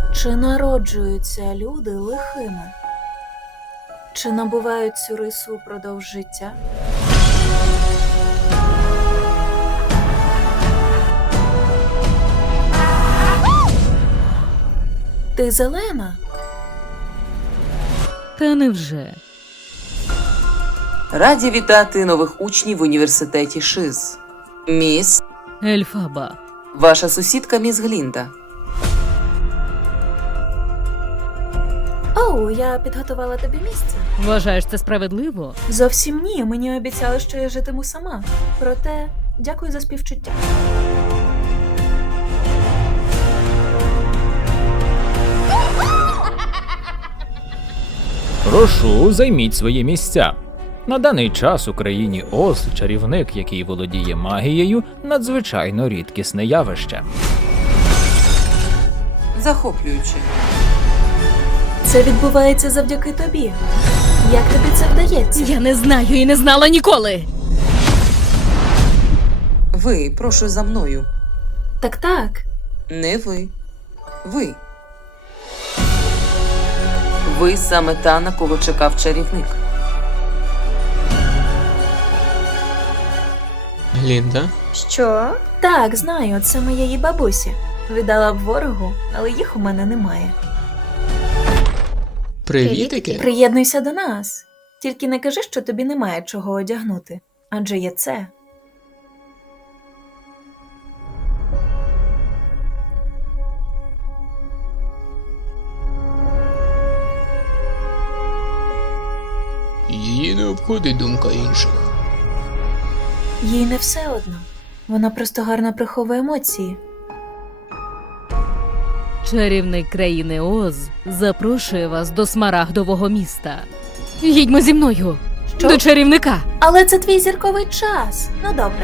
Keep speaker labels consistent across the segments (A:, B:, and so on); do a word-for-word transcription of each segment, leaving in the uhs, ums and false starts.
A: Чи народжуються люди лихими? Чи набувають цю рису впродовж життя? Ти зелена?
B: Та невже?
C: Раді вітати нових учнів в університеті ШИЗ. Міс,
B: Ельфаба.
C: ваша сусідка міс Глінда.
A: Оу, я підготувала тобі місце.
B: Вважаєш це справедливо?
A: Зовсім ні, мені обіцяли, що я житиму сама. Проте, дякую за співчуття.
D: Прошу, займіть свої місця. На даний час у країні Оз чарівник, який володіє магією, надзвичайно рідкісне явище.
C: Захоплююче.
A: Це відбувається завдяки тобі. Як тобі це вдається?
B: Я не знаю і не знала ніколи.
C: Ви, прошу за мною.
A: Так так.
C: Не ви. Ви. Ви саме та, на кого чекав чарівник.
E: Глінда?
A: Що? Так, знаю, це моєї бабусі. Віддала б ворогу, але їх у мене немає.
E: Привітики?
A: Приєднуйся до нас. Тільки не кажи, що тобі немає чого одягнути. Адже є це.
E: Її не обходить думка інших.
A: Їй не все одно. Вона просто гарно приховує емоції.
B: Чарівник країни Оз запрошує вас до смарагдового міста. Їдьмо зі мною.
A: Що?
B: До чарівника.
A: Але це твій зірковий час. Ну добре.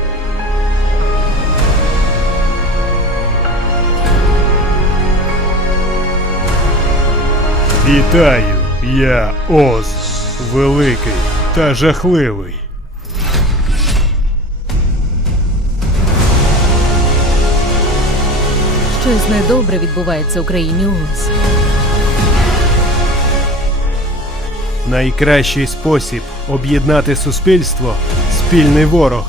F: Вітаю, я Оз, великий та жахливий.
B: Щось недобре відбувається у країні Оз.
F: Найкращий спосіб об'єднати суспільство – спільний ворог.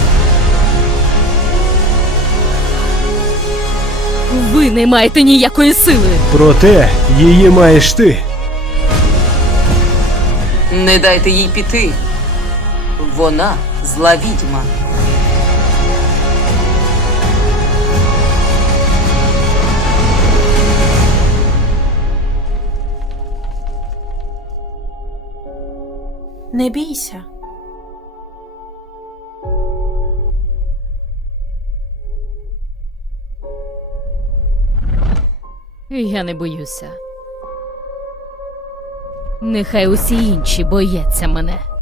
B: Ви не маєте ніякої сили.
F: Проте її маєш ти.
C: Не дайте їй піти. Вона зла відьма.
A: Не бійся.
B: Я не боюся. Нехай усі інші бояться мене.